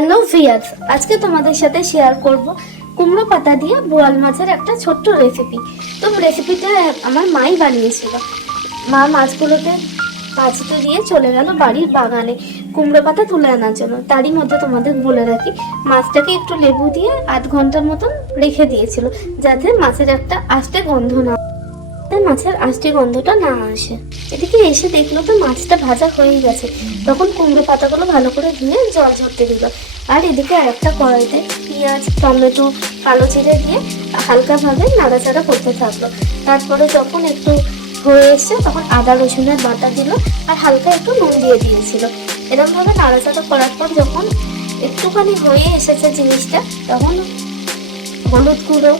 Hello viewers, আজকে তোমাদের সাথে শেয়ার করব কুমড়ো পাতা দিয়ে বোয়াল মাছের একটা ছোট্ট রেসিপি। তো রেসিপিটা আমার মাই বানিয়েছিল। মা মাছগুলোকে ভাজতে দিয়ে চলে গেল বাড়ির বাগানে কুমড়ো পাতা তুলে আনার জন্য। তারই মধ্যে তোমাদের বলে রাখি, মাছটাকে একটু লেবু দিয়ে আধ ঘন্টার মতন রেখে দিয়েছিল, যাতে মাছের একটা আস্তে গন্ধ না মাছের আস্তে গন্ধটা না আসে। এদিকে এসে দেখলো তো মাছটা ভাজা হয়ে গেছে। তখন কুমড়ো পাতাগুলো ভালো করে ধুয়ে জল ঝরতে দিল। আর এদিকে আরেকটা কড়াইতে পেঁয়াজ, টমেটো, কালো জিরে দিয়ে হালকাভাবে নাড়াচাড়া করতে থাকলো। তারপরে যখন একটু হয়ে এসছে তখন আদা রসুনের বাটা দিল আর হালকা একটু নুন দিয়ে দিয়েছিল। এরকমভাবে নাড়াচাড়া করার পর যখন একটুখানি হয়ে এসেছে জিনিসটা, তখন হলুদ গুঁড়ো,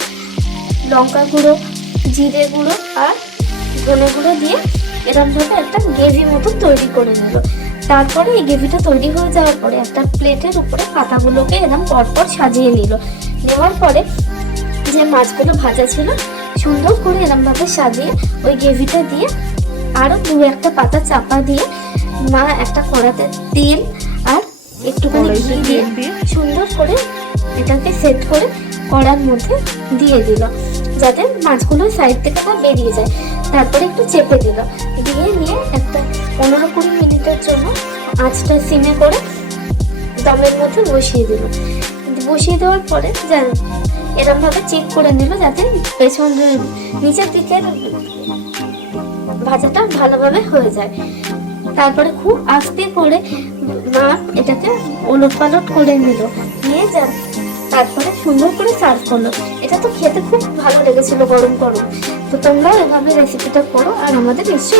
লঙ্কা গুঁড়ো, জিরে গুঁড়ো আর ধনে গুঁড়ো দিয়ে এরকমভাবে একটা গ্রেভি মতো তৈরি করে নিল। তারপরে এই গ্রেভিটা তৈরি হয়ে যাওয়ার পরে একটা প্লেটের উপরে পাতাগুলোকে এরকম পরপর সাজিয়ে নিল। নেওয়ার পরে যে মাছগুলো ভাজা ছিল সুন্দর করে এরকমভাবে সাজিয়ে ওই গ্রেভিটা দিয়ে আরও দু একটা পাতা চাপা দিয়ে মা একটা কড়াতে তেল আর একটুখানি ঘি দিয়ে সুন্দর করে এটাকে সেট করে কড়ার মধ্যে দিয়ে দিল, যাতে মাছগুলো সাইড থেকে না বেরিয়ে যায়। তারপরে একটু চেপে দিল, দিয়ে নিয়ে একটা 15-20 মিনিটের জন্য আঁচটা সিমে করে দমের মধ্যে বসিয়ে দিল। বসিয়ে দেওয়ার পরে এরমভাবে চেক করে নিল যাতে পেছনের নিচের দিকের ভাজাটা ভালোভাবে হয়ে যায়। তারপরে খুব আস্তে করে মা এটাকে ওলট পালট করে নিল, নিয়ে তারপরে সুন্দর করে সার্ভ করলো। এটা তো খেতে খুব ভালো লেগেছিল গরম গরম। তো তোমরা এভাবে রেসিপিটা করো আর আমাদের নিশ্চয়ই